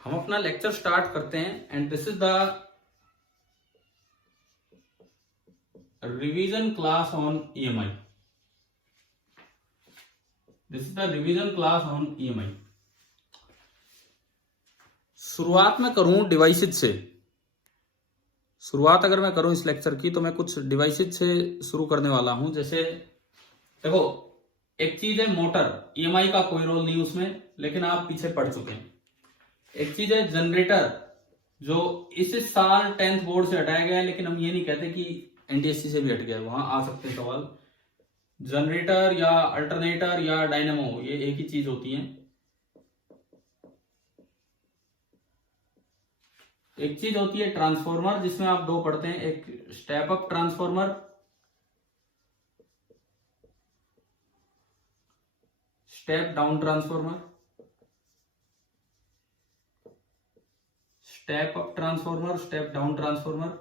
हम अपना lecture start करते हैं and this is the revision class on EMI. This is the revision class on EMI. शुरुआत में करूं डिवाइसेज से। शुरुआत अगर मैं करूं इस लेक्चर की तो मैं कुछ डिवाइसेज से शुरू करने वाला हूं। जैसे देखो, एक चीज है मोटर, ईएमआई का कोई रोल नहीं उसमें, लेकिन आप पीछे पढ़ चुके हैं। एक चीज है जनरेटर, जो इस साल 10th बोर्ड से हटाया गया है, लेकिन हम ये नहीं कहते कि एनटीएससी से भी हट गया है, वहां आ सकते हैं सवाल। जनरेटर या अल्टरनेटर या डायनेमो, ये एक ही चीज होती है। एक चीज होती है ट्रांसफॉर्मर, जिसमें आप दो पढ़ते हैं, एक step up transformer, step down transformer, step up transformer, step down transformer.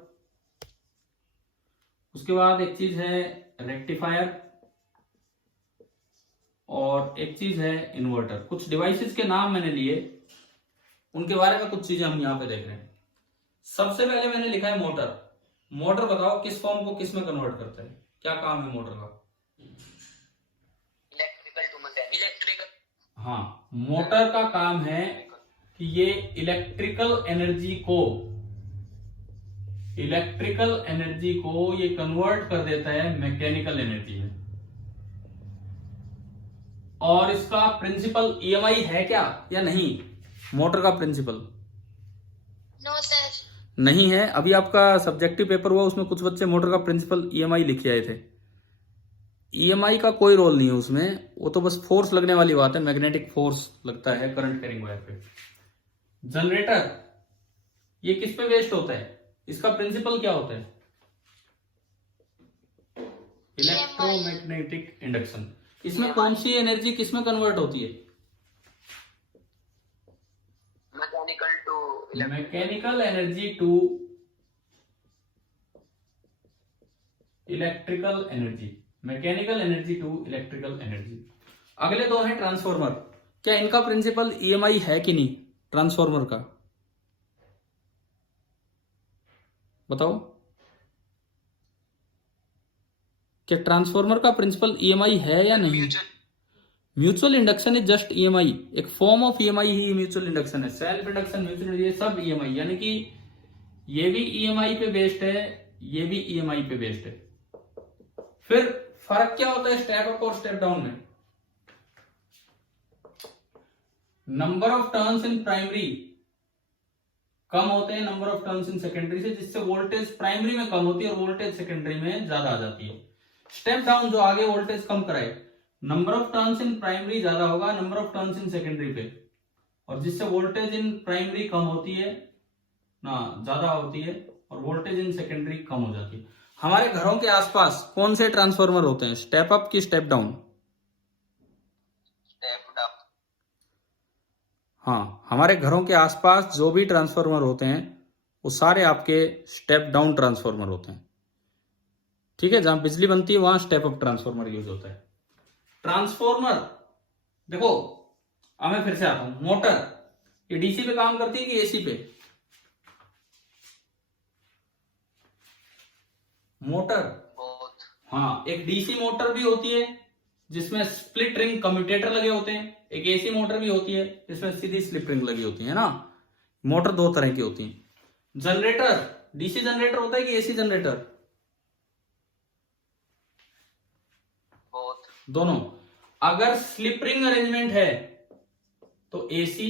उसके बाद एक चीज है रेक्टिफायर और एक चीज है इन्वर्टर। कुछ डिवाइसेस के नाम मैंने लिए, उनके बारे में कुछ चीजें हम यहां पे देख रहे हैं। सबसे पहले मैंने लिखा है मोटर। मोटर बताओ किस फॉर्म को किस में कन्वर्ट करता है, क्या काम है मोटर का? हाँ, मोटर का काम है कि ये इलेक्ट्रिकल एनर्जी को ये कन्वर्ट कर देता है मैकेनिकल एनर्जी में। और इसका प्रिंसिपल ईएमआई है क्या या नहीं? मोटर का प्रिंसिपल नो सर, नहीं है। अभी आपका सब्जेक्टिव पेपर हुआ, उसमें कुछ बच्चे मोटर का प्रिंसिपल ईएमआई लिख के आए थे। ईएमआई का कोई रोल नहीं है उसमें, वो तो बस फोर्स लगने वाली बात है, मैग्नेटिक फोर्स लगता है करंट कैरिंग वायर पे। जनरेटर ये किस पे बेस्ड होता है? इसका प्रिंसिपल क्या होता है? Electromagnetic induction. इसमें कौन सी एनर्जी किस में कन्वर्ट होती है? Mechanical energy to electrical energy. Mechanical energy to electrical energy. अगले दो हैं ट्रांसफॉर्मर। क्या इनका प्रिंसिपल ईएमआई है कि नहीं? ट्रांसफॉर्मर का बताओ, क्या ट्रांसफॉर्मर का प्रिंसिपल ईएमआई है या नहीं? Mutual induction is just EMI, एक फॉर्म ऑफ ईएमआई ही म्यूचुअल इंडक्शन है। सेल्फ इंडक्शन, म्यूचुअल, ये सब ईएमआई, यानी कि ये भी ईएमआई पे बेस्ड है, ये भी ईएमआई पे बेस्ड है। फिर फर्क क्या होता है स्टेप अप और स्टेप डाउन में? Number of turns in primary कम होते हैं number of turns in secondary से, जिससे वोल्टेज प्राइमरी में कम होती है और वोल्टेज सेकेंडरी में ज्यादा आ जाती है। स्टेप डाउन जो आगे वोल्टेज कम कराए, number of turns in primary ज्यादा होगा number of turns in secondary पे, और जिससे वोल्टेज इन प्राइमरी कम होती है ना, ज्यादा होती है, और वोल्टेज इन सेकेंडरी कम हो जाती है। हमारे घरों के आसपास कौन से ट्रांसफॉर्मर होते हैं, स्टेप अप की स्टेप डाउन? हाँ, हमारे घरों के आसपास जो भी ट्रांसफॉर्मर होते हैं वो सारे आपके स्टेप डाउन ट्रांसफॉर्मर होते हैं। ठीक है, जहां बिजली बनती है वहां स्टेप अप ट्रांसफॉर्मर यूज होता है। ट्रांसफॉर्मर देखो, अब मैं फिर से आता हूं। मोटर ये डीसी पे काम करती है कि एसी पे? मोटर, हाँ, एक डीसी मोटर भी होती है जिसमें स्प्लिट रिंग कम्यूटेटर लगे होते हैं, एक एसी मोटर भी होती है जिसमें सीधी स्लिप रिंग लगी होती है ना। मोटर दो तरह की होती है। जनरेटर डीसी जनरेटर होता है कि एसी जनरेटर? दोनों। अगर स्लिप रिंग अरेंजमेंट है तो एसी,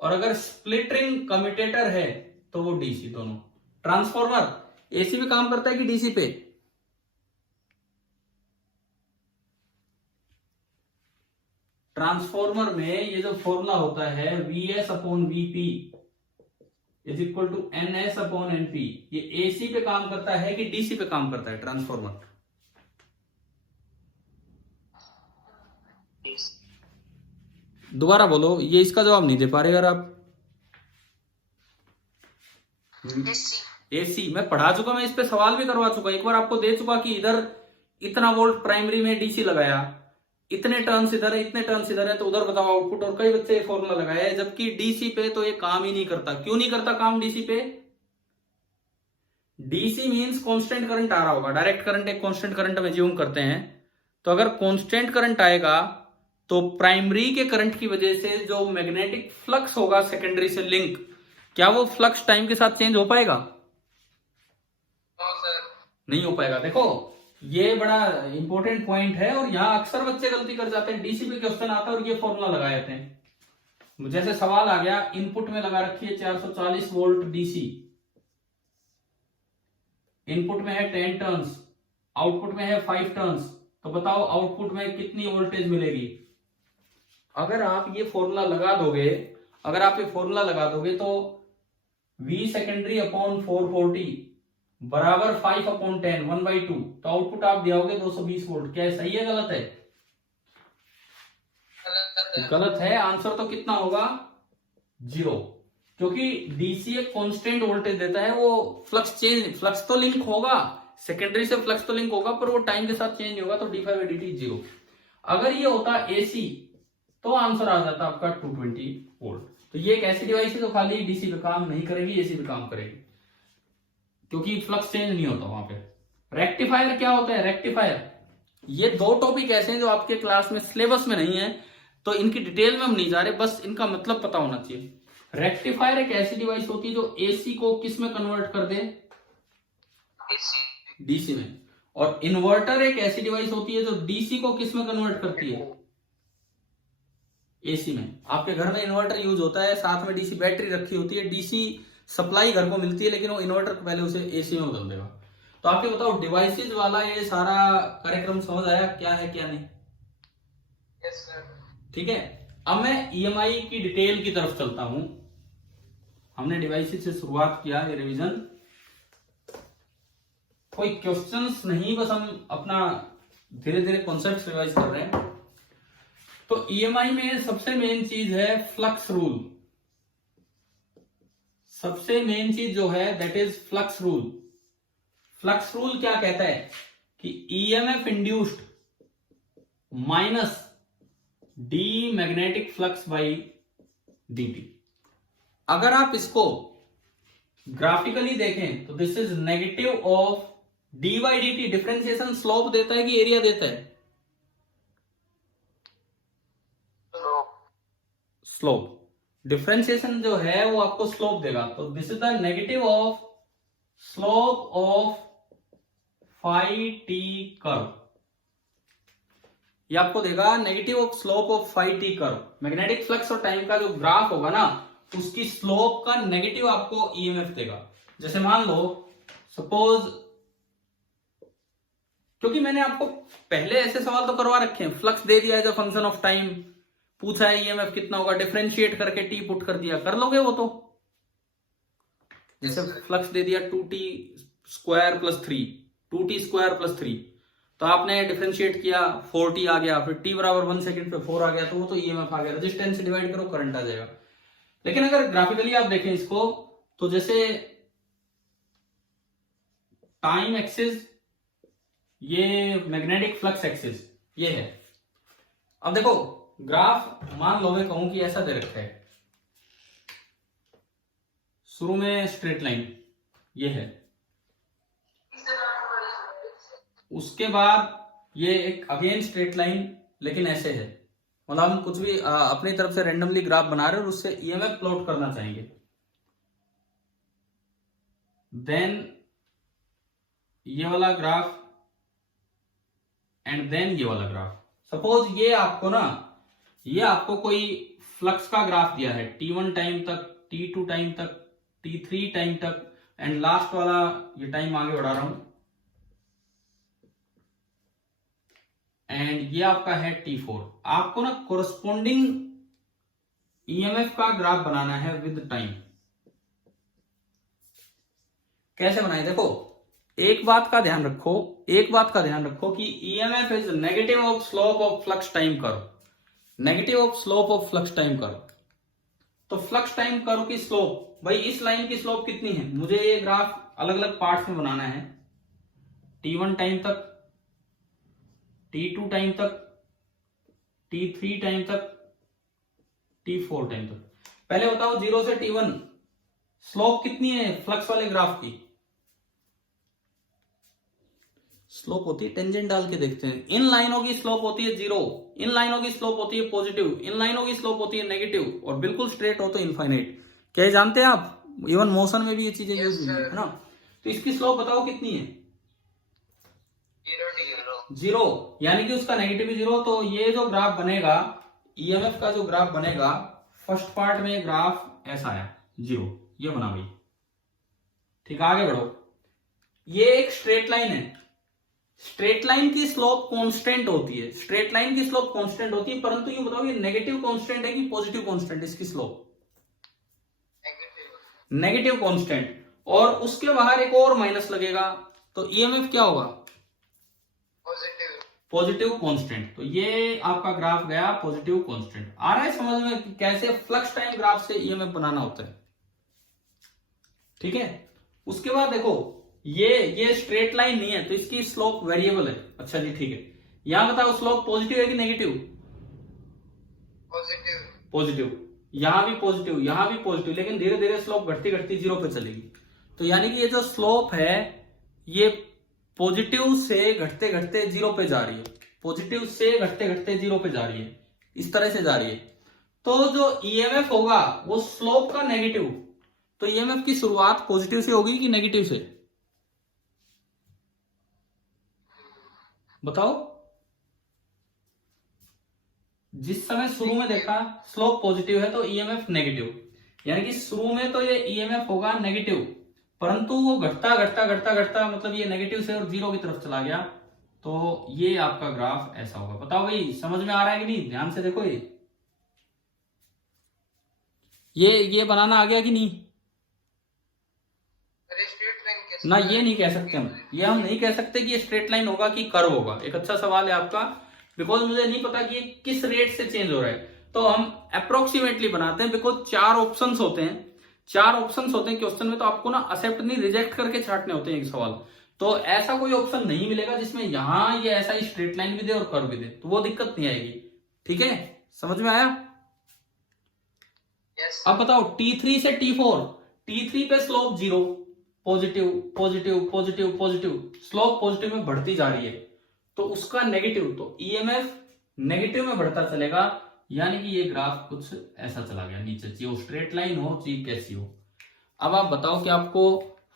और अगर स्प्लिट रिंग कम्यूटेटर है तो वो डीसी, दोनों। ट्रांसफॉर्मर एसी पे काम करता है कि डीसी पे? ट्रांसफॉर्मर में ये जो फॉर्मूला होता है Vs upon Vp is equal to Ns upon Np, ये एसी पे काम करता है कि डीसी पे काम करता है ट्रांसफॉर्मर? दोबारा बोलो, ये इसका जवाब नहीं दे पा रहे अगर आप। एसी मैं पढ़ा चुका, मैं इस पे सवाल भी करवा चुका, एक बार आपको दे चुका कि इधर इतना वोल्ट प्राइमरी में डीसी लगाया, इतने टर्न्स इधर है, इतने टर्न्स इधर है, तो उधर बताओ आउटपुट। और कई बच्चे फॉर्मूला लगाया है, जबकि डीसी पे तो ये काम ही नहीं करता। क्यों नहीं करता काम डीसी पे? डीसी मींस कांस्टेंट करंट आ रहा होगा, डायरेक्ट करंट एक कांस्टेंट करंट हम एज्यूम करते हैं। तो अगर कांस्टेंट करंट आएगा तो प्राइमरी के करंट की वजह से जो मैग्नेटिक फ्लक्स होगा सेकेंडरी से लिंक, क्या वो फ्लक्स टाइम के साथ चेंज हो पाएगा? नहीं हो पाएगा। देखो ये बड़ा इंपॉर्टेंट पॉइंट है, और यहां अक्सर बच्चे गलती कर जाते हैं। डीसी पे क्वेश्चन आता है और ये फॉर्मूला लगा देते हैं। जैसे सवाल आ गया, इनपुट में लगा रखी है 440 वोल्ट डीसी, इनपुट में है 10 टर्न्स, आउटपुट में है 5 टर्न्स, तो बताओ आउटपुट में कितनी वोल्टेज मिलेगी? अगर आप ये फॉर्मूला लगा दोगे, तो V सेकेंडरी अपॉन 440 बराबर 5/10 1/2, तो आउटपुट आप दिया 220 वोल्ट। क्या सही है गलत है? गलत है। आंसर तो कितना होगा? 0, क्योंकि डीसी एक कांस्टेंट वोल्टेज देता है। वो फ्लक्स तो लिंक होगा, सेकेंडरी से फ्लक्स तो लिंक होगा, पर वो टाइम के साथ चेंज होगा, तो d5/dt 0। अगर ये होता एसी तो आंसर आ जाता आपका 220 वोल्ट। तो ये एक ऐसी डिवाइस है जो खाली डीसी पे काम नहीं करेगी, एसी पे काम करेगी, क्योंकि फ्लक्स चेंज नहीं होता वहां पे। रेक्टिफायर क्या होता है? रेक्टिफायर, ये दो टॉपिक ऐसे हैं जो आपके क्लास में सिलेबस में नहीं है, तो इनकी डिटेल में हम नहीं जा रहे, बस इनका मतलब पता होना चाहिए। रेक्टिफायर एक ऐसी डिवाइस होती है जो एसी को किस में कन्वर्ट कर दे? डीसी में। और इन्वर्टर एक ऐसी डिवाइस होती है जो डीसी को किस में कन्वर्ट करती है? एसी में। आपके घर में इन्वर्टर यूज होता है, साथ में डीसी बैटरी रखी होती है, डीसी सप्लाई घर को मिलती है, लेकिन वो इन्वर्टर को पहले उसे एसी में बदल देगा। तो आपके बताओ डिवाइसेज वाला ये सारा कार्यक्रम समझ आया क्या है क्या नहीं? Yes sir. ठीक है, अब मैं ईएमआई की डिटेल की तरफ चलता हूं। हमने डिवाइसेज से शुरुआत किया, ये रिवीजन, कोई क्वेश्चंस नहीं, बस हम अपना धीरे धीरे कॉन्सेप्ट रिवाइज कर रहे हैं। तो ईएमआई में सबसे मेन चीज है फ्लक्स रूल। सबसे मेन चीज जो है that is flux rule. Flux rule क्या कहता है कि EMF induced minus d magnetic flux by dt. अगर आप इसको ग्राफिकली देखें तो this is negative of d by d t. Differentiation slope देता है कि एरिया देता है? स्लोप। डिफरेंशिएशन जो है वो आपको स्लोप देगा, तो this is the negative of slope of phi T curve. ये आपको देगा negative of slope of phi T curve. Magnetic flux और टाइम का जो ग्राफ होगा ना, उसकी स्लोप का नेगेटिव आपको ईएमएफ देगा। जैसे मान लो सपोज, क्योंकि मैंने आपको पहले ऐसे सवाल तो करवा रखे हैं, फ्लक्स दे दिया as a function of time, पूछा है ईएमएफ कितना होगा, डिफरेंशिएट करके टी पुट कर दिया, कर लोगे वो तो। जैसे फ्लक्स दे दिया 2t square plus 3, 2t square plus 3, तो आपने डिफरेंशिएट किया 4t आ गया, फिर t बराबर 1 सेकंड पे 4 आ गया, तो वो तो ईएमएफ आ गया। रेजिस्टेंस से डिवाइड करो, करंट आ जाएगा। लेकिन अगर ग्राफिकली आप देखें इसको, तो जैसे टाइम एक्सिस, ये मैग्नेटिक फ्लक्स एक्सिस ये है। अब देखो ग्राफ मान लो मैं कहूं कि ऐसा दे रखा है, शुरू में स्ट्रेट लाइन ये है, उसके बाद ये एक अगेन स्ट्रेट लाइन लेकिन ऐसे है। मतलब हम कुछ भी अपनी तरफ से रेंडमली ग्राफ बना रहे हैं और उससे ईएमएफ प्लॉट करना चाहेंगे। देन ये वाला ग्राफ एंड देन ये वाला ग्राफ। सपोज ये आपको कोई फ्लक्स का ग्राफ दिया है, t1 टाइम तक, t2 टाइम तक, t3 टाइम तक, एंड लास्ट वाला ये टाइम आगे बढ़ा रहा हूं, एंड ये आपका है t4। आपको ना कोरस्पोंडिंग ईएमएफ का ग्राफ बनाना है विद टाइम। कैसे बनाए? देखो एक बात का ध्यान रखो कि EMF is negative of slope of flux time curve. Negative of slope of flux time curve, तो फ्लक्स टाइम कर्व की स्लोप, भाई इस लाइन की स्लोप कितनी है? मुझे ये ग्राफ अलग अलग पार्ट्स में बनाना है, t1 टाइम तक, t2 टाइम तक, T3 टाइम तक, T4 टाइम तक। पहले बताओ 0 से T1 स्लोप कितनी है फ्लक्स वाले ग्राफ की? स्लोप होती है, टेंजेंट डाल के देखते हैं। इन लाइनों की स्लोप होती है 0, इन लाइनों की स्लोप होती है पॉजिटिव, इन लाइनों की स्लोप होती है नेगेटिव, और बिल्कुल स्ट्रेट हो तो इनफाइनाइट। क्या ये जानते हैं आप? इवन मोशन में भी ये चीजें यूज होती है ना। तो इसकी स्लोप बताओ कितनी है? 0, यानी कि उसका नेगेटिव भी 0। तो ये जो ग्राफ बनेगा, ईएमएफ का जो ग्राफ बनेगा, फर्स्ट पार्ट में ग्राफ ऐसा है 0, ये बना भाई। ठीक, आगे बढ़ो। ये एक स्ट्रेट लाइन है, स्ट्रेट लाइन की स्लोप कांस्टेंट होती है, स्ट्रेट लाइन की स्लोप कांस्टेंट होती है, परंतु ये बताओ ये नेगेटिव कांस्टेंट है कि पॉजिटिव कांस्टेंट? इसकी स्लोप नेगेटिव कांस्टेंट, और उसके बाहर एक और माइनस लगेगा, तो ईएमएफ क्या होगा? Positive constant. तो ये आपका ग्राफ गया पॉजिटिव कांस्टेंट। आ रहा है समझ में कि कैसे फ्लक्स टाइम ग्राफ से ईएमएफ बनाना होता है? ठीक है। उसके बाद देखो, ये स्ट्रेट लाइन नहीं है तो इसकी स्लोप वेरिएबल है। अच्छा जी, ठीक है। यहां बताओ स्लोप पॉजिटिव है कि नेगेटिव? पॉजिटिव। यहां भी पॉजिटिव, यहां भी पॉजिटिव, लेकिन धीरे धीरे स्लोप घटती घटती 0 पे चलेगी। तो यानी कि ये जो स्लोप है ये पॉजिटिव से घटते घटते 0 पे जा रही है, पॉजिटिव से घटते घटते 0 पे जा रही है, इस तरह से जा रही है। तो जो ईएमएफ होगा वो स्लोप का नेगेटिव। तो ईएमएफ की शुरुआत पॉजिटिव से होगी कि नेगेटिव से? बताओ। जिस समय शुरू में देखा स्लोप पॉजिटिव है तो ईएमएफ नेगेटिव, यानी कि शुरू में तो ये ईएमएफ होगा नेगेटिव, परंतु वो घटता घटता घटता घटता मतलब ये नेगेटिव से और 0 की तरफ चला गया। तो ये आपका ग्राफ ऐसा होगा। बताओ भाई समझ में आ रहा है कि नहीं? ध्यान से देखो, ये बनाना आ गया कि नहीं? ना ये नहीं कह सकते हम, ये हम नहीं कह सकते कि ये स्ट्रेट लाइन होगा कि कर्व होगा। एक अच्छा सवाल है आपका, बिकॉज मुझे नहीं पता कि किस रेट से चेंज हो रहा है। तो हम अप्रोक्सीमेटली बनाते हैं, बिकॉज 4 ऑप्शंस होते हैं, 4 ऑप्शंस होते हैं क्वेश्चन में। तो आपको ना एक्सेप्ट नहीं रिजेक्ट करके छाटने होते हैं एक सवाल। तो ऐसा कोई ऑप्शन नहीं मिलेगा जिसमें यहां ये ऐसा ही स्ट्रेट लाइन भी दे और कर्व भी दे, तो वो दिक्कत नहीं आएगी। ठीक है, समझ में आया? yes. अब बताओ T3 से T4, T3 पे slope 0, positive positive positive positive, slope positive में बढ़ती जा रही है, तो उसका नेगेटिव, तो ईएमएफ नेगेटिव में बढ़ता चलेगा। यानी कि ये ग्राफ कुछ ऐसा चला गया नीचे, चाहे वो स्ट्रेट लाइन हो चाहे कैसी हो। अब आप बताओ कि आपको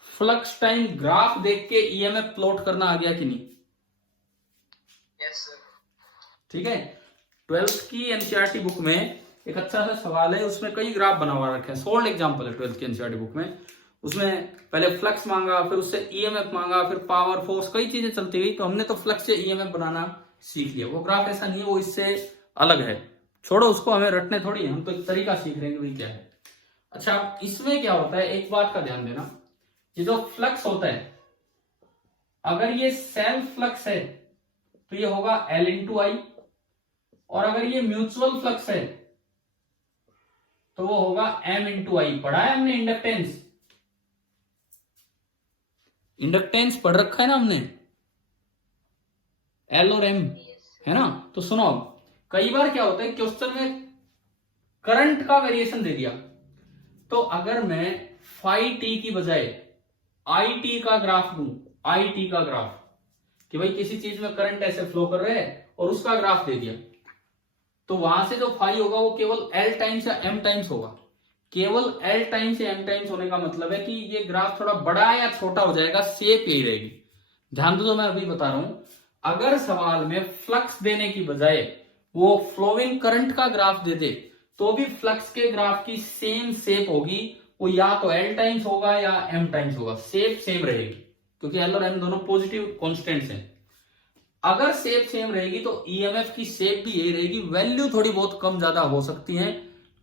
फ्लक्स टाइम ग्राफ देख के ईएमएफ प्लॉट करना आ गया कि नहीं? Yes sir. ठीक है, 12th की एनसीईआरटी बुक में एक अच्छा सा सवाल है, उसमें कई ग्राफ बना हुआ रखे हैं, सोल्ड एग्जांपल है 12th की एनसीईआरटी बुक में। उसमें पहले फ्लक्स मांगा, फिर उससे ईएमएफ मांगा, फिर पावर फोर्स, कई चीजें चलती गई। तो हमने तो फ्लक्स से ईएमएफ बनाना सीख लिया। वो ग्राफ ऐसा नहीं है, वो इससे अलग है, छोड़ो उसको, हमें रटने थोड़ी है, हम तो एक तरीका सीख रहे हैं कि क्या है। अच्छा, इसमें क्या होता है, एक बात का ध्यान देना, ये जो फ्लक्स होता है, अगर ये सेल्फ फ्लक्स है तो ये होगा L इंटू आई, और अगर ये म्यूचुअल फ्लक्स है तो वो होगा M इंटू आई। पढ़ा है हमने इंडक्टेंस, इंडक्टेंस पढ़ रखा है ना हमने, L और M, है ना? तो सुनो, अब कई बार क्या होता है क्वेश्चन में करंट का वेरिएशन दे दिया, तो अगर मैं फाई टी की बजाय आई टी का ग्राफ दूं, आई टी का ग्राफ, कि भाई किसी चीज में करंट ऐसे फ्लो कर रहे हैं और उसका ग्राफ दे दिया, तो वहां से जो फाई होगा वो केवल L टाइम्स या M टाइम्स होगा। केवल L टाइम्स या M टाइम्स होने का मतलब है कि ये ग्राफ थोड़ा बड़ा या छोटा हो जाएगा, शेप यही रहेगी। ध्यान दो, जो मैं अभी बता रहा हूं, अगर सवाल में फ्लक्स देने की बजाय वो फ्लोइंग करंट का ग्राफ दे दे तो भी फ्लक्स के ग्राफ की सेम शेप होगी, वो या तो L टाइम्स होगा या M टाइम्स होगा, शेप सेम रहेगी, क्योंकि L और M दोनों पॉजिटिव कॉन्स्टेंट्स हैं। अगर शेप सेम रहेगी तो ईएमएफ की शेप भी यही रहेगी, वैल्यू थोड़ी बहुत कम ज्यादा हो सकती है,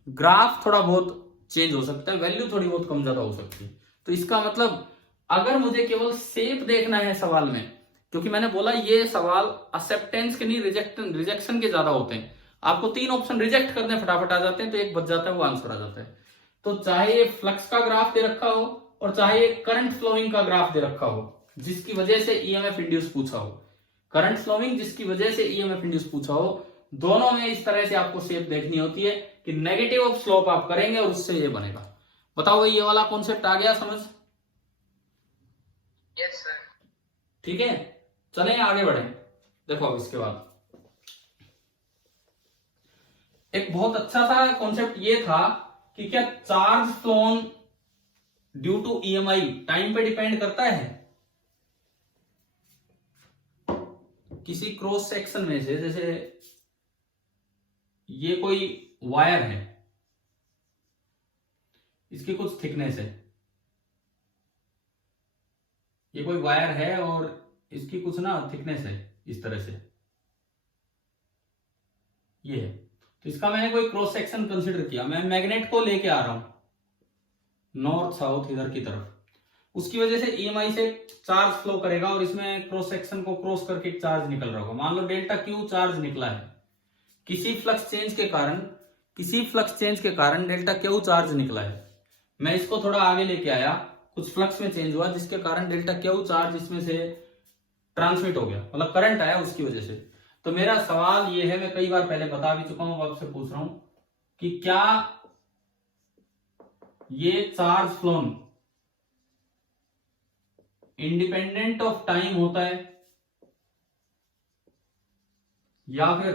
ग्राफ थोड़ा बहुत चेंज हो सकता है, वैल्यू थोड़ी बहुत कम ज्यादा हो सकती है। तो इसका मतलब अगर मुझे केवल शेप देखना है सवाल में, क्योंकि मैंने बोला ये सवाल एक्सेप्टेंस के नहीं रिजेक्शन के ज्यादा होते हैं, आपको 3 ऑप्शन रिजेक्ट करने फटाफट आ जाते हैं, तो एक बच जाता है, वो आंसर आ जाता है। तो चाहे ये फ्लक्स का ग्राफ दे रखा हो और चाहे करंट फ्लोइंग का ग्राफ दे रखा हो जिसकी वजह से ईएमएफ इंड्यूस पूछा हो, करंट फ्लोइंग जिसकी वजह से ईएमएफ इंड्यूस पूछा हो, दोनों में इस तरह से आपको शेप देखनी होती है कि नेगेटिव ऑफ स्लोप आप करेंगे और उससे ये बनेगा। बताओ भाई, ये वाला कॉन्सेप्ट आ गया समझ? Yes sir. ठीक है, चलें आगे बढ़े। देखो अब इसके बाद एक बहुत अच्छा सा कॉन्सेप्ट ये था कि क्या charge flown due to EMI time पे डिपेंड करता है? किसी क्रॉस सेक्शन में से, जैसे ये कोई वायर है, इसकी कुछ थिकनेस है, ये कोई वायर है और इसकी कुछ ना थिकनेस है इस तरह से, ये है। तो इसका मैंने कोई क्रॉस सेक्शन कंसीडर किया, मैं मैग्नेट को लेके आ रहा हूं नॉर्थ साउथ इधर की तरफ, उसकी वजह से ईएमआई से चार्ज फ्लो करेगा और इसमें क्रॉस सेक्शन को क्रॉस करके एक चार्ज निकल रहा होगा। मान लो डेल्टा क्यू चार्ज निकला है, किसी फ्लक्स चेंज के कारण डेल्टा क्यू चार्ज निकला है। मैं इसको थोड़ा आगे लेके आया, कुछ फ्लक्स में चेंज हुआ जिसके कारण डेल्टा क्यू चार्ज इसमें से ट्रांसमिट हो गया, मतलब करंट आया उसकी वजह से। तो मेरा सवाल ये है, मैं कई बार पहले बता भी चुका हूं, आपसे पूछ रहा हूं कि क्या ये charge phloem independent of time होता है या फिर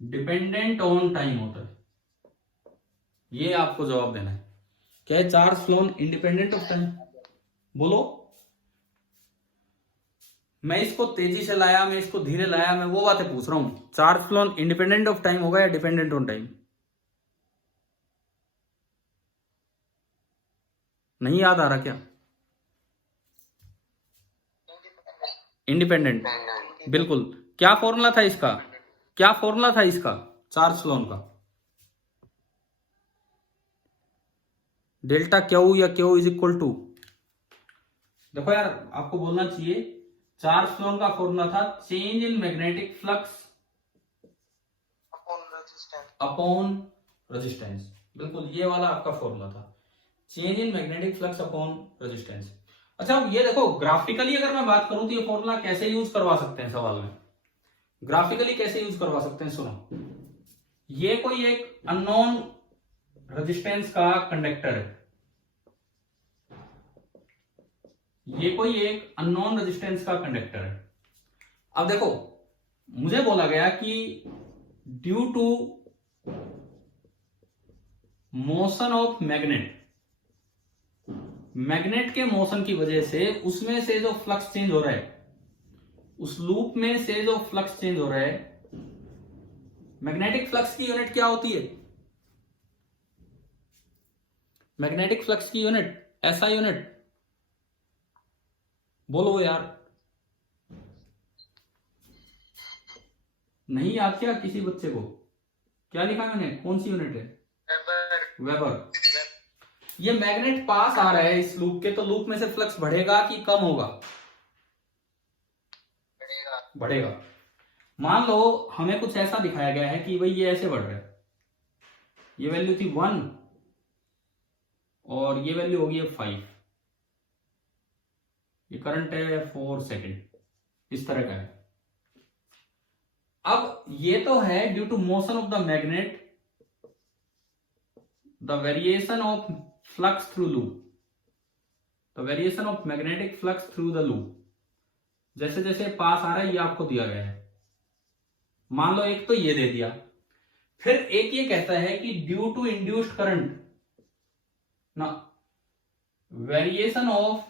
डिपेंडेंट ऑन टाइम होता है? ये आपको जवाब देना है। क्या है charge phloem independent of time? बोलो। मैं इसको तेजी से लाया, मैं इसको धीरे लाया, मैं वो बातें पूछ रहा हूं। Charge phloem independent of time होगा या डिपेंडेंट ऑन टाइम? नहीं याद आ रहा क्या? इंडिपेंडेंट, बिल्कुल। क्या फॉर्मूला था इसका? चार्ज फ्लोन का? डेल्टा क्यू या क्यू इज इक्वल टू, देखो यार आपको बोलना चाहिए, चार्ज फ्लोन का फॉर्मूला था change in magnetic flux upon resistance. बिल्कुल ये वाला आपका फॉर्मूला था, change in magnetic flux upon resistance. अच्छा अब ये देखो, ग्राफिकली अगर मैं बात करूं तो ये फॉर्मूला कैसे यूज करवा सकते हैं सवाल में? ग्राफिकली कैसे यूज करवा सकते हैं? सुनो, ये कोई एक अननोन रेजिस्टेंस का कंडक्टर है, ये कोई एक अननोन रेजिस्टेंस का कंडक्टर है। अब देखो मुझे बोला गया कि due to motion of magnet के मोशन की वजह से उसमें से जो फ्लक्स चेंज हो रहा है, उस लूप में से जो फ्लक्स चेंज हो रहा है, मैग्नेटिक फ्लक्स की यूनिट क्या होती है? मैग्नेटिक फ्लक्स की यूनिट ऐसा यूनिट, बोलो यार, नहीं याद क्या किसी बच्चे को? क्या लिखा मैंने, कौन सी यूनिट है? वेबर। ये मैग्नेट पास आ रहा है इस लूप के, तो लूप में से फ्लक्स बढ़ेगा कि कम होगा? बढ़ेगा। मान लो हमें कुछ ऐसा दिखाया गया है कि भाई ये ऐसे बढ़ रहा है, ये वैल्यू थी 1 और ये वैल्यू होगी 5, ये करंट है 4 सेकेंड, इस तरह का है। अब ये तो है due to motion of the magnet, the variation of flux through loop, the variation of magnetic flux through the loop, जैसे जैसे पास आ रहा है ये आपको दिया गया है। मान लो एक तो ये दे दिया, फिर एक ये कहता है कि ड्यू टू इंड्यूस्ड करंट ना variation of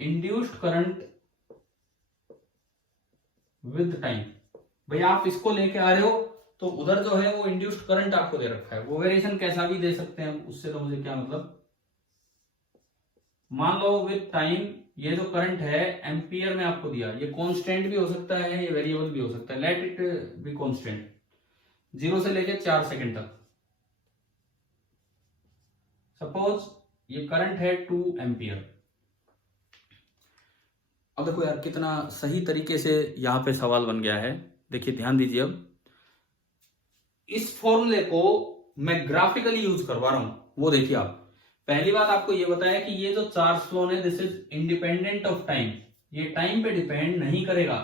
induced current with time. भाई आप इसको लेके आ रहे हो तो उधर जो है वो इंड्यूस्ड करंट आपको दे रखा है, वो वेरिएशन कैसा भी दे सकते हैं, उससे तो मुझे क्या मतलब। मान लो विद टाइम ये जो करंट है एम्पियर में आपको दिया, ये कांस्टेंट भी हो सकता है, ये वेरिएबल भी हो सकता है, लेट इट बी कांस्टेंट, 0 से लेके 4 सेकंड तक। सपोज ये करंट है 2 एम्पियर। अब देखो यार कितना सही तरीके से यहां पे सवाल बन गया है, देखिए ध्यान दीजिए। अब इस फॉर्मूले को मैं ग्राफिकली यूज करवा रहा हूं, वो देखिए आप। पहली बात आपको ये बताया कि ये जो चार्ज फ्लो है this is independent of time, ये टाइम पे डिपेंड नहीं करेगा,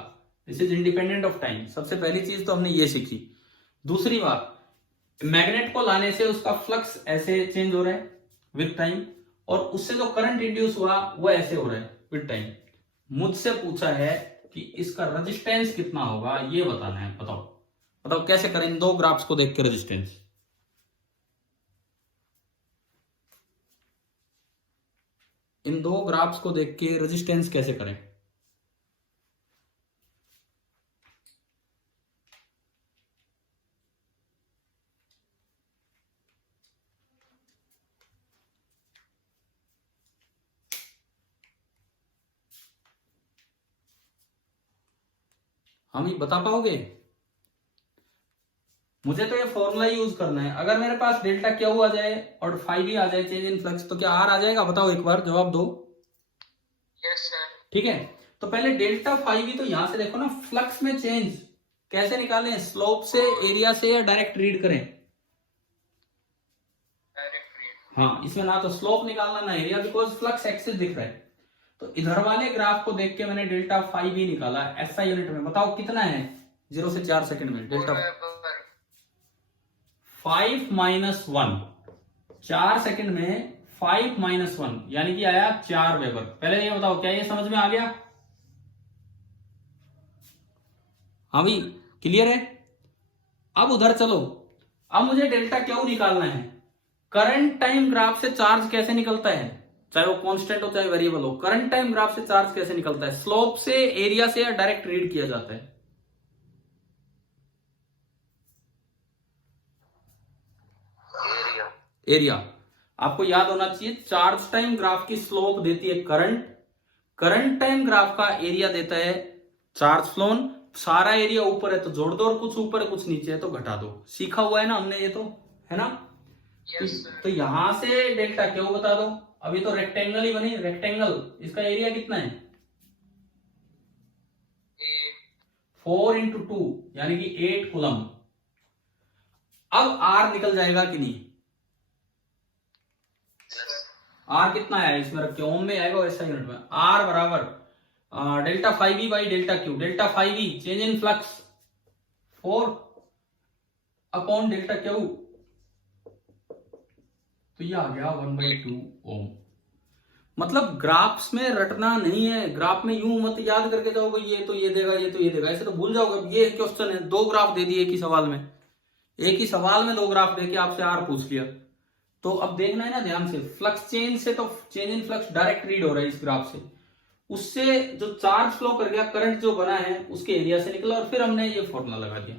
this is independent of time. सबसे पहली चीज तो हमने ये सीखी। दूसरी बात, मैग्नेट को लाने से उसका फ्लक्स ऐसे चेंज हो रहा है विद टाइम, और उससे जो करंट इंड्यूस हुआ वो ऐसे हो रहा है विद टाइम। मुझसे पूछा है कि इसका रेजिस्टेंस कितना होगा, ये बताना है। बताओ बताओ कैसे करें इन दो ग्राफ्स को देख के रेजिस्टेंस। इन दो ग्राफ्स को देख के रेजिस्टेंस कैसे करें। हम ये बता पाओगे? मुझे तो ये फॉर्मूला यूज करना है। अगर मेरे पास डेल्टा क्यू आ जाए और 5e आ जाए चेंज इन फ्लक्स, तो क्या आर आ जाएगा? बताओ एक बार जवाब दो। Yes sir. ठीक है, तो पहले डेल्टा 5e, तो यहां से देखो ना फ्लक्स में चेंज कैसे निकालें, स्लोप से, एरिया से, या डायरेक्ट रीड करें? Direct read. हाँ, इसमें ना तो स्लोप निकालना ना एरिया, बिकॉज फ्लक्स एक्सिस दिख रहा है। तो इधर वाले ग्राफ को देख के मैंने डेल्टा 5e निकाला एसआई यूनिट में। बताओ कितना है 0 से 4 सेकंड में डेल्टा 5 माइनस 1, 4 सेकंड में 5 माइनस 1 यानी कि आया 4 वेबर। पहले ये बताओ क्या ये समझ में आ गया? हाँ भाई, क्लियर है? अब उधर चलो, अब मुझे डेल्टा क्यू निकालना है। करंट टाइम ग्राफ से चार्ज कैसे निकलता है, चाहे वो कांस्टेंट हो चाहे वेरिएबल हो। करंट टाइम ग्राफ से चार्ज कैसे निकलता है? स्लोप से, एरिया से, या डायरेक्ट रीड किया जाता है? एरिया। आपको याद होना चाहिए, चार्ज टाइम ग्राफ की स्लोप देती है करंट, करंट टाइम ग्राफ का एरिया देता है चार्ज फ्लोन। सारा एरिया ऊपर है तो जोड़ दो, और कुछ ऊपर है कुछ नीचे है तो घटा दो। सीखा हुआ है ना हमने ये, तो है ना? तो यहां से डेल्टा क्यू बता दो। अभी तो रेक्टेंगल ही बनी, रेक्टेंगल, इसका एरिया कितना है? 4 इंटू 2 यानी कि 8 कूलम। अब आर निकल जाएगा कि नहीं? आर कितना आया इसमें रख के, ओम में आएगा वैसा यूनिट में। आर बराबर delta 5e by delta Q. Delta 5e change in flux 4 upon delta Q, तो ये आ गया 1/2 ओम। मतलब ग्राफ्स में रटना नहीं है, ग्राफ में यूं मत याद करके जाओगे ये तो ये देगा, ये तो ये देगा, ऐसे तो भूल जाओगे। ये क्वेश्चन है, दो ग्राफ दे दिए एक ही सवाल में, एक ही सवाल में दो ग्राफ देके आपसे आर पूछ लिया। तो अब देखना है ना ध्यान से, फ्लक्स चेंज से तो change in flux direct read हो रहा है इस ग्राफ से, उससे जो चार्ज फ्लो कर गया, करंट जो बना है उसके एरिया से निकला, और फिर हमने ये फॉर्मूला लगा दिया।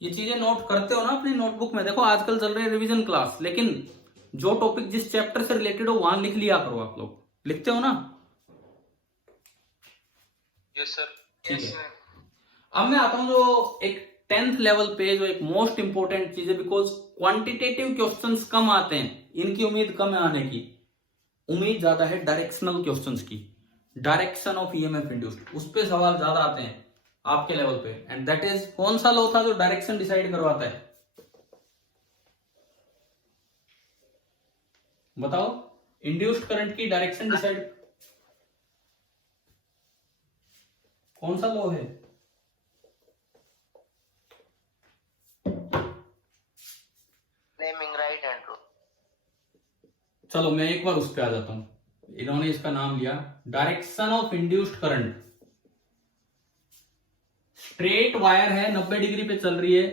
ये चीजें नोट करते हो ना अपनी नोटबुक में। देखो आजकल चल रही है रिवीजन क्लास, लेकिन जो टॉपिक जिस चैप्टर से रिलेटेड हो वहां लिख लिया करो। आप लोग लिखते हो ना? Yes sir. ठीक है, अब मैं आता हूं जो एक 10th लेवल पे, जो एक मोस्ट इंपोर्टेंट चीज है, बिकॉज क्वांटिटेटिव क्वेश्चंस कम आते हैं, इनकी उम्मीद कम है आने की, उम्मीद ज्यादा है डायरेक्शनल क्वेश्चंस की। डायरेक्शन ऑफ ईएमएफ इंड्यूस्ड, उस पे सवाल ज्यादा आते हैं आपके लेवल पे। एंड दैट इज, कौन सा लॉ था जो डायरेक्शन डिसाइड करवाता है? बताओ, इंड्यूस्ड करंट की डायरेक्शन डिसाइड कौन सा लॉ है? Fleming right hand rule. चलो मैं एक बार उस पर आ जाता हूं। इन्होंने इसका नाम लिया direction of induced current. Straight wire है, 90 डिग्री पे चल रही है,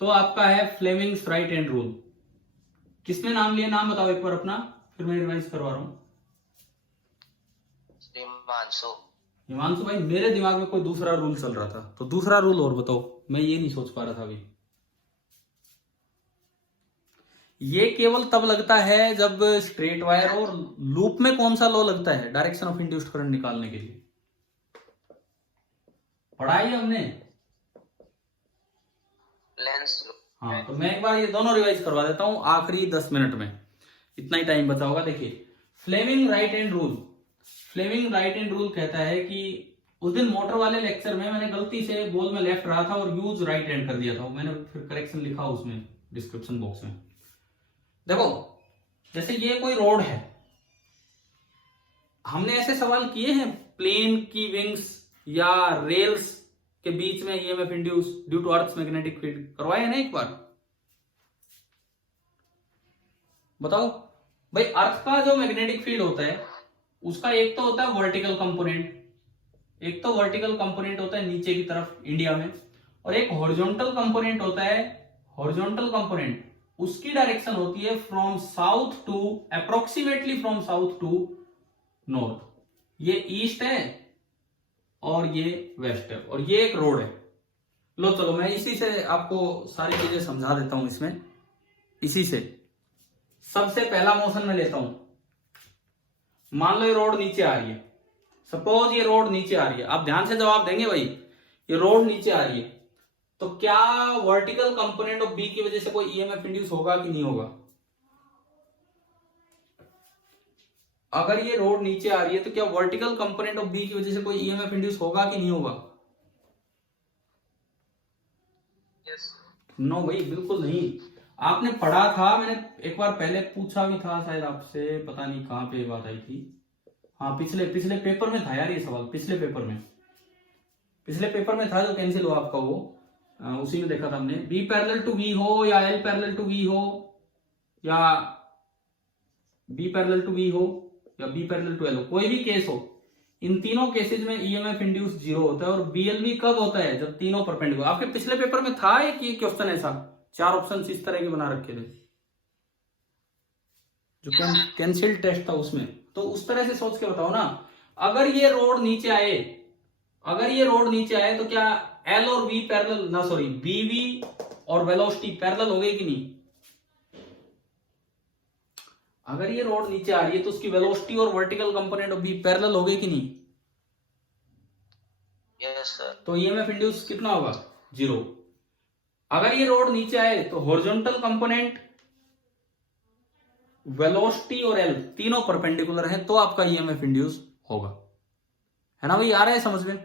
तो आपका है फ्लेमिंग्स राइट हैंड रूल। किसने नाम लिया, नाम बताओ एक बार अपना, फिर मैं रिवाइज करवा रहा हूं। हिमांशु भाई, मेरे दिमाग में कोई दूसरा रूल चल रहा था, तो दूसरा रूल और बताओ, मैं ये नहीं सोच पा रहा था अभी। ये केवल तब लगता है जब स्ट्रेट वायर और लूप में कौन सा लॉ लगता है डायरेक्शन ऑफ इंड्यूस्ड करंट निकालने के लिए? पढ़ा ही हमने लेंस लो। हाँ, तो मैं एक बार ये दोनों रिवाइज करवा देता हूं आखिरी 10 मिनट में, इतना ही टाइम बचा होगा। देखिए, Fleming right hand rule, Fleming right hand rule कहता है कि उस दिन मोटर वाले लेक्चर में मैंने गलती से गोल में लेफ्ट रहा था और यूज राइट हैंड कर दिया था, मैंने फिर करेक्शन लिखा उसमें डिस्क्रिप्शन बॉक्स में। देखो, जैसे ये कोई रोड है, हमने ऐसे सवाल किए हैं प्लेन की विंग्स या रेल्स के बीच में EMF induce due to earth magnetic field, करवाए है ना एक बार? बताओ भाई, अर्थ का जो मैग्नेटिक फील्ड होता है उसका एक तो होता है वर्टिकल कंपोनेंट, एक तो वर्टिकल कंपोनेंट होता है नीचे की तरफ इंडिया में, और एक हॉरिजॉन्टल कंपोनेंट होता है। हॉरिजॉन्टल कंपोनेंट उसकी डायरेक्शन होती है from south to, approximately from south to north. ये ईस्ट है और ये वेस्ट है, और ये एक रोड है। लो चलो मैं इसी से आपको सारी चीजें समझा देता हूं इसमें। इसी से सबसे पहला मोशन में लेता हूं। मान लो ये रोड नीचे आ रही है, सपोज ये रोड नीचे आ रही है, आप ध्यान से जवाब देंगे भाई। ये रोड नीचे आ रही है तो क्या वर्टिकल कंपोनेंट ऑफ बी की वजह से कोई ईएमएफ इंड्यूस होगा कि नहीं होगा? अगर ये रोड नीचे आ रही है तो क्या वर्टिकल कंपोनेंट ऑफ बी की वजह से कोई ईएमएफ इंड्यूस होगा कि नहीं होगा? यस नो भाई, बिल्कुल नहीं। आपने पढ़ा था, मैंने एक बार पहले पूछा भी था शायद आपसे, पता नहीं कहां पे बात आई थी। हाँ, पिछले पेपर में था यार ये सवाल, पिछले पेपर में था जो कैंसिल हुआ आपका, वो उसी में देखा था हमने। बी पैरेलल टू वी हो या एल पैरेलल टू वी हो या बी पैरेलल टू वी हो या बी पैरेलल टू एल हो, कोई भी केस हो, इन तीनों केसेस में ईएमएफ इंड्यूस जीरो होता है। और बीएलवी कब होता है? जब तीनों परपेंडिकुलर। आपके पिछले पेपर में था एक ये क्वेश्चन ऐसा, 4 ऑप्शन इस तरह के बना रखे थे जो कैंसिल टेस्ट था उसमें। तो उस तरह से सोच के बताओ ना, अगर ये रोड नीचे आए तो क्या एल और वी पैरेलल, ना सॉरी, बीवी और वेलोसिटी पैरेलल हो गई कि नहीं? अगर ये रोड नीचे आ रही है तो उसकी वेलोसिटी और vertical component of B parallel हो गई कि नहीं? Yes sir. तो ईएमएफ इंड्यूस कितना होगा? जीरो। अगर ये रोड नीचे आए तो हॉरिजॉन्टल कंपोनेंट, वेलोसिटी और एल तीनों परपेंडिकुलर है तो आपका ईएमएफ इंड्यूस होगा। है ना भाई, आ रहा है समझ में?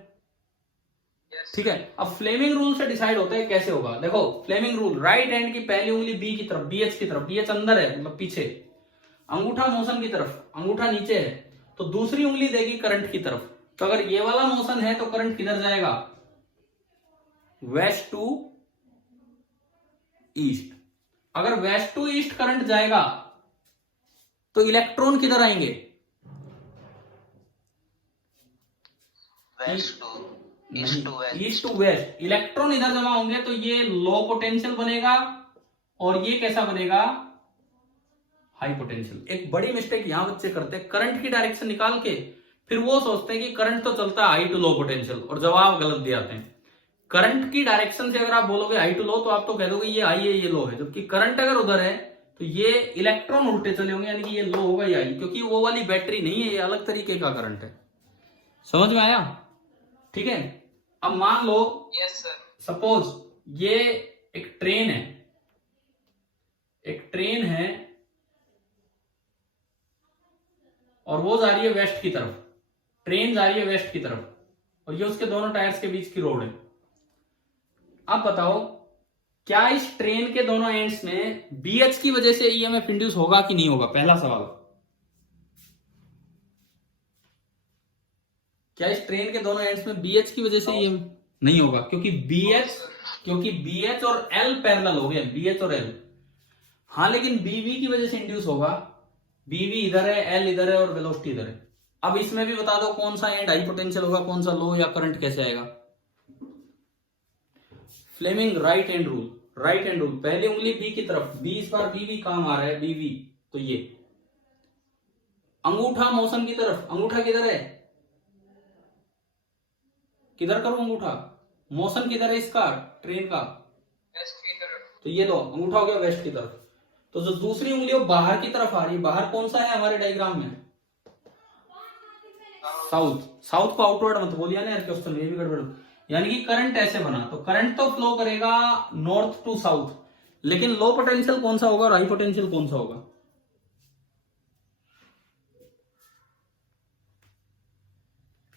ठीक है। अब फ्लेमिंग रूल से डिसाइड होता है कैसे होगा। देखो फ्लेमिंग रूल, राइट हैंड की पहली उंगली बी की तरफ, बीएच की तरफ, बीएच अंदर है मतलब पीछे, अंगूठा मोशन की तरफ, अंगूठा नीचे है, तो दूसरी उंगली देगी करंट की तरफ। तो अगर ये वाला मोशन है तो करंट किधर जाएगा? West to east. अगर वेस्ट टू ईस्ट करंट जाएगा तो इलेक्ट्रॉन किधर आएंगे? West to east to west. Electron इधर जमा होंगे तो ये लो पोटेंशियल बनेगा और ये कैसा बनेगा? High potential. एक बड़ी मिस्टेक यहां बच्चे करते हैं, करंट की डायरेक्शन निकाल के फिर वो सोचते हैं कि करंट तो चलता है हाई टू लो पोटेंशियल, और जवाब गलत दिए आते हैं। करंट की डायरेक्शन से अगर आप बोलोगे हाई टू लो तो आप तो कह दोगे ये हाई है ये लो है, जबकि करंट अगर उधर है तो ये इलेक्ट्रॉन उल्टे चले होंगे, यानी कि ये लो होगा या हाई, क्योंकि वो वाली बैटरी नहीं है, ये अलग तरीके का करंट है। समझ में आया? ठीक है। अब मान लो, यस सर, सपोज ये एक ट्रेन है और वो जा रही है वेस्ट की तरफ, ट्रेन जा रही है वेस्ट की तरफ, और ये उसके दोनों टायर्स के बीच की रोड है। अब बताओ क्या इस ट्रेन के दोनों एंड्स में बीएच की वजह से ईएमएफ इंड्यूस होगा कि नहीं होगा? पहला सवाल। क्या इस ट्रेन के दोनों एंड्स में बीएच की वजह से ईएमएफ नहीं होगा? क्योंकि बीएच और एल पैरेलल हो गए, बीएच और एल। हाँ, लेकिन बीवी की वजह से इंड्यूस होगा। बीवी इधर है, एल इधर है और वेलोसिटी इधर है। अब इसमें भी बता दो कौन सा एंड हाई पोटेंशियल होगा, कौन सा लो, या करंट कैसे आएगा? फ्लेमिंग राइट हैंड रूल, पहली उंगली बी की तरफ, बी इस बार बीवी काम आ रहा है, बीवी, तो ये अंगूठा मोशन की तरफ, अंगूठा किधर है? किधर करूं अंगूठा? मोशन किधर है इसका, ट्रेन का? वेस्ट की तरफ। तो ये दो अंगूठा हो गया वेस्ट की तरफ। तो जो दूसरी उंगली वो बाहर की तरफ आ रही है, बाहर कौन सा है हमारे डायग्राम में? साउथ को आउटवर्ड मत बोलिए ना यार, क्वेश्चन ये भी गड़बड़। यानी कि करंट ऐसे बना, तो करंट तो फ्लो करेगा नॉर्थ टू साउथ, लेकिन लो पोटेंशियल कौन सा होगा और हाई पोटेंशियल कौन सा होगा?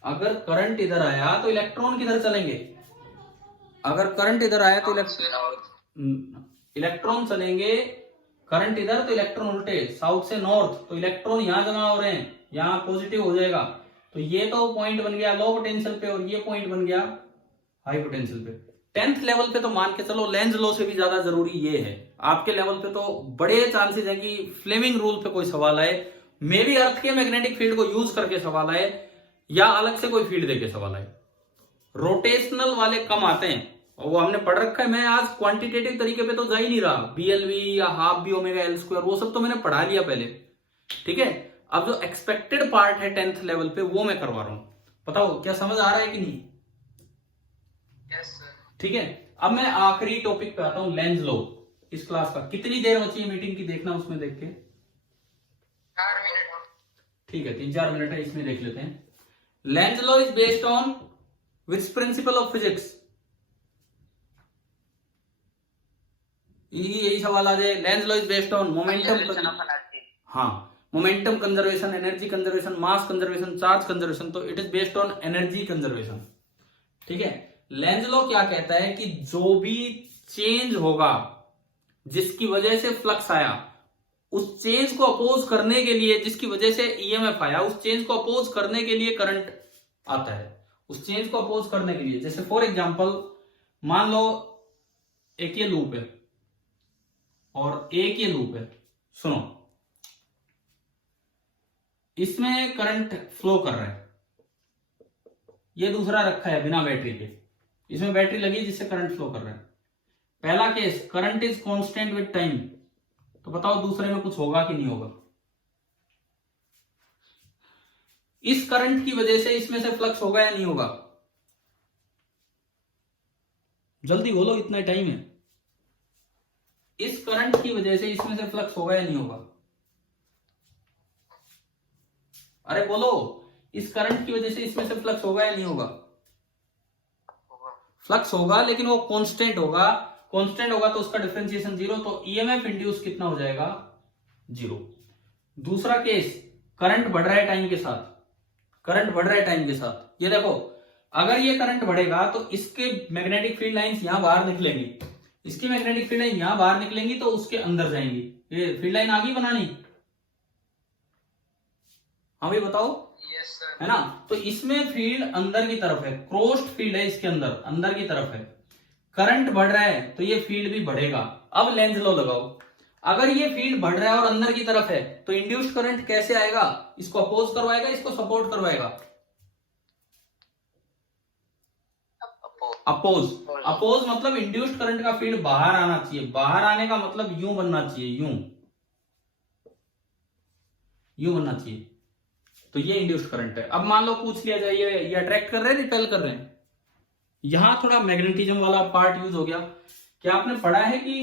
अगर करंट इधर आया तो इलेक्ट्रॉन किधर चलेंगे? अगर करंट इधर आया तो इलेक्ट्रॉन चलेंगे करंट इधर तो इलेक्ट्रॉन उल्टे, साउथ से नॉर्थ तो इलेक्ट्रॉन यहां जमा हो रहे हैं, यहां पॉजिटिव हो जाएगा, तो ये तो पॉइंट बन गया लो पोटेंशियल पे और ये पॉइंट बन गया हाई पोटेंशियल पे। 10th लेवल पे तो मान के चलो लेंज लॉ से भी ज्यादा जरूरी ये है, आपके लेवल पे तो बड़े चांसेस है कि फ्लेमिंग रूल पे कोई सवाल आए, मे बी अर्थ के मैग्नेटिक फील्ड को यूज करके सवाल आए या अलग से कोई फील्ड देके सवाल आए। रोटेशनल वाले कम आते हैं और वो हमने पढ़ रखा है, मैं आज क्वांटिटेटिव तरीके पे तो जा ही नहीं रहा, बीएलवी या half B omega L square वो सब तो मैंने पढ़ा लिया पहले, ठीक है। अब जो एक्सपेक्टेड पार्ट है 10th लेवल पे वो मैं करवा रहा हूं, बताओ क्या समझ आ रहा है कि नहीं? Yes, sir. ठीक है, अब मैं आखिरी टॉपिक पे आता हूं, लेंज लॉ इस क्लास का। कितनी देर बची है मीटिंग की देखना उसमें देख के, 4 मिनट। ठीक है 3-4 मिनट है, इसमें देख लेते हैं। Lenz law is based on which principle of physics, यही सवाल आ जाए। Lenz law is based on momentum, हाँ momentum conservation, energy conservation, mass conservation, charge conservation, तो it is based on energy conservation, ठीक है। लेंज लॉ क्या कहता है कि जो भी चेंज होगा जिसकी वजह से फ्लक्स आया, उस चेंज को अपोज करने के लिए, जिसकी वजह से ईएमएफ आया, उस चेंज को अपोज करने के लिए करंट आता है, उस चेंज को अपोज करने के लिए। जैसे फॉर एग्जांपल मान लो एक ये लूप है और एक ये लूप है, सुनो इसमें करंट फ्लो कर रहा है, ये दूसरा रखा है बिना बैटरी के, इसमें बैटरी लगी जिससे करंट फ्लो कर रहा है। पहला case current is constant with time, तो बताओ दूसरे में कुछ होगा कि नहीं होगा? इस करंट की वजह से इसमें से फ्लक्स होगा या नहीं होगा? जल्दी बोलो, इतना टाइम है। इस करंट की वजह से इसमें से फ्लक्स होगा या नहीं होगा? अरे बोलो, इस करंट की वजह से इसमें से फ्लक्स होगा या नहीं होगा? फ्लक्स होगा, लेकिन वो कांस्टेंट होगा, कांस्टेंट होगा तो उसका डिफरेंशिएशन 0, तो ईएमएफ इंड्यूस कितना हो जाएगा? 0। दूसरा केस करंट बढ़ रहा है टाइम के साथ, करंट बढ़ रहा है टाइम के साथ, ये देखो अगर ये करंट बढ़ेगा तो इसके मैग्नेटिक फील्ड लाइंस यहां बाहर निकलेंगी, इसकी मैग्नेटिक फील्ड लाइन यहां बाहर निकलेंगी तो उसके अंदर जाएंगी, ये फील्ड लाइन आ गई बनानी, हाँ भाई बताओ। Yes, sir. है ना, तो इसमें फील्ड अंदर की तरफ है, क्रोस्ड फील्ड है इसके अंदर, अंदर की तरफ है, करंट बढ़ रहा है तो ये फील्ड भी बढ़ेगा। अब लेंज लॉ लगाओ, अगर ये फील्ड बढ़ रहा है और अंदर की तरफ है तो इंड्यूस्ड करंट कैसे आएगा? इसको अपोज करवाएगा, इसको सपोर्ट करवाएगा? अपोज। अपोज मतलब इंड्यूस्ड करंट का फील्ड बाहर आना चाहिए, बाहर आने का मतलब यूं बनना चाहिए, यूं बनना चाहिए, तो ये इंड्यूस्ड करंट है। अब मान लो पूछ लिया जाए ये अट्रैक्ट कर रहे हैं, रिपेल कर रहे हैं, यहां थोड़ा मैग्नेटिज्म वाला पार्ट यूज हो गया। क्या आपने पढ़ा है कि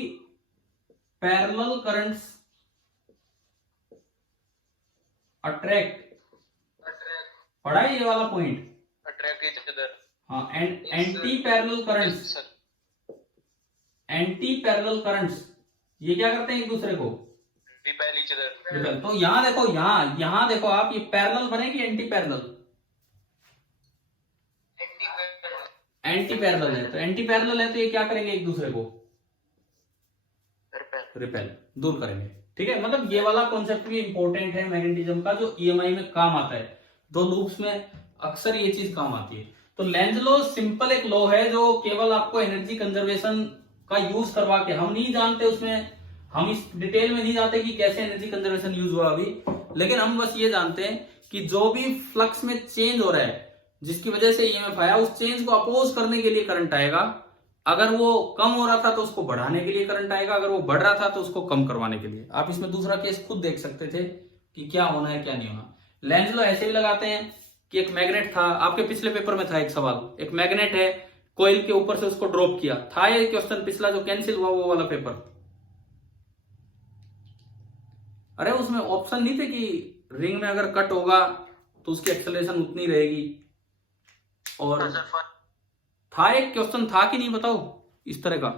पैरेलल करंट्स अट्रैक्ट, पढ़ा है ये वाला पॉइंट? Attract each other. हाँ, and anti parallel currents, Yes, sir. Anti parallel currents ये क्या करते हैं एक दूसरे को? Repel each other. रिपेल। तो यहां देखो, यहां देखो आप, ये पैरेलल बने कि एंटी पैरेलल? एंटी पैरेलल है, तो एंटी पैरेलल है तो ये क्या करेंगे एक दूसरे को? Repel. रिपेल, दूर करेंगे, ठीक है। मतलब ये वाला कॉन्सेप्ट भी इंपॉर्टेंट है मैग्नेटिज्म का, जो ईएमआई में काम आता है, दो लूप्स में अक्सर ये चीज काम आती है। तो लेंज लॉ सिंपल एक लॉ है जो केवल आपको एनर्जी कंजर्वेशन का यूज करवा के, हम नहीं जानते उसमें, हम इस डिटेल में नहीं जाते कि कैसे एनर्जी कंजर्वेशन यूज हुआ अभी, लेकिन हम बस ये जानते हैं कि जो भी फ्लक्स में चेंज हो रहा है जिसकी वजह से ईएमएफ आया, उस चेंज को अपोज करने के लिए करंट आएगा। अगर वो कम हो रहा था तो उसको बढ़ाने के लिए करंट आएगा, अगर वो बढ़ रहा था तो उसको कम करवाने के लिए। आप इसमें दूसरा केस खुद देख सकते थे कि क्या होना है क्या नहीं होना। लेंज लॉ ऐसे भी लगाते हैं कि एक मैग्नेट था, आपके पिछले पेपर में था एक सवाल, एक मैग्नेट है, कोइल के ऊपर से उसको ड्रॉप किया था, ये क्वेश्चन पिछला जो कैंसिल हुआ वो वाला पेपर। अरे उसमें ऑप्शन नहीं थे कि रिंग में अगर कट होगा तो उसकी एक्सेलरेशन उतनी रहेगी, और था एक क्वेश्चन था कि नहीं बताओ इस तरह का?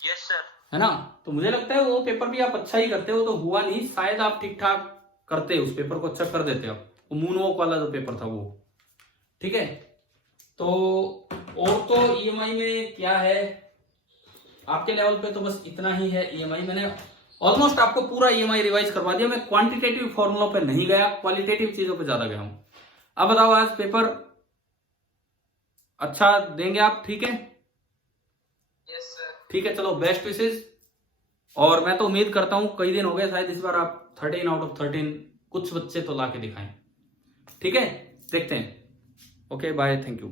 Yes, sir. है ना, तो मुझे लगता है वो पेपर भी आप अच्छा ही करते हो, तो हुआ नहीं, शायद आप ठीक ठाक करते, उस पेपर को अच्छा कर देते आप, वो मूनवॉक वाला जो पेपर था वो, ठीक है। तो और तो ईएमआई में क्या है, आपके लेवल पे तो बस इतना ही है ईएमआई। मैंने ऑलमोस्ट आपको पूरा ईएमआई रिवाइज करवा दिया। मैं क्वांटिटेटिव फॉर्मूलों पे नहीं गया, क्वालिटेटिव चीजों पे ज्यादा गया हूं। अब बताओ आज पेपर अच्छा देंगे आप? ठीक है, यस सर। ठीक है, चलो बेस्ट विशेष। और मैं तो उम्मीद करता हूं, कई दिन हो गए शायद, इस बार आप 13 आउट ऑफ 13 कुछ बच्चे तो ला के दिखाएं। ठीक है, देखते हैं। Okay bye, thank you.